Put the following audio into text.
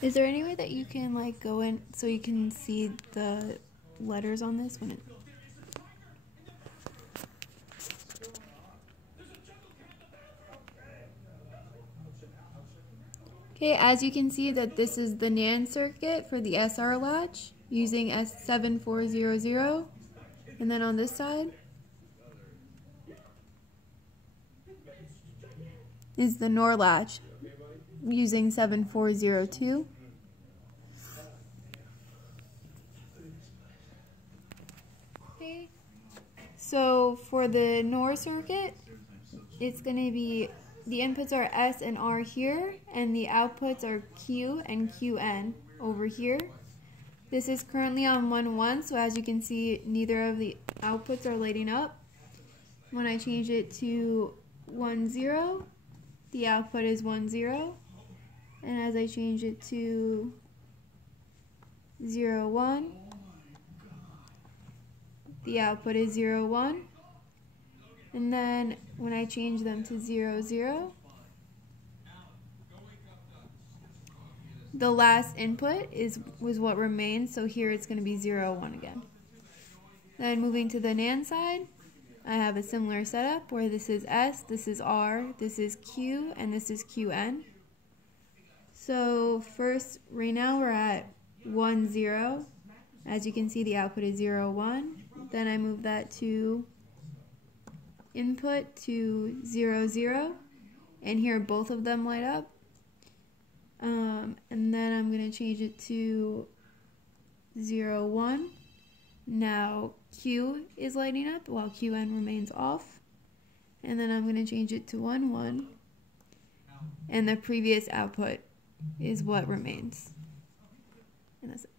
Is there any way that you can like go in so you can see the letters on this when it... Okay, as you can see that this is the NAND circuit for the SR latch using S7400, and then on this side is the NOR latch using 7402. Okay, so for the NOR circuit, it's going to be, the inputs are S and R here, and the outputs are Q and QN over here. This is currently on 1-1, so as you can see, neither of the outputs are lighting up. When I change it to 1-0, the output is 1-0, and as I change it to 0-1, the output is 0-1. And then when I change them to 0-0, the last input was what remains, so here it's going to be 0-1 again. Then moving to the NAND side, I have a similar setup where this is S, this is R, this is Q, and this is QN. So first, right now we're at 1-0. As you can see, the output is 0-1. Then I move that to input to 0-0, and here both of them light up. And then I'm going to change it to 0-1. Now Q is lighting up while QN remains off. And then I'm going to change it to 1-1. And the previous output is what remains. And that's it.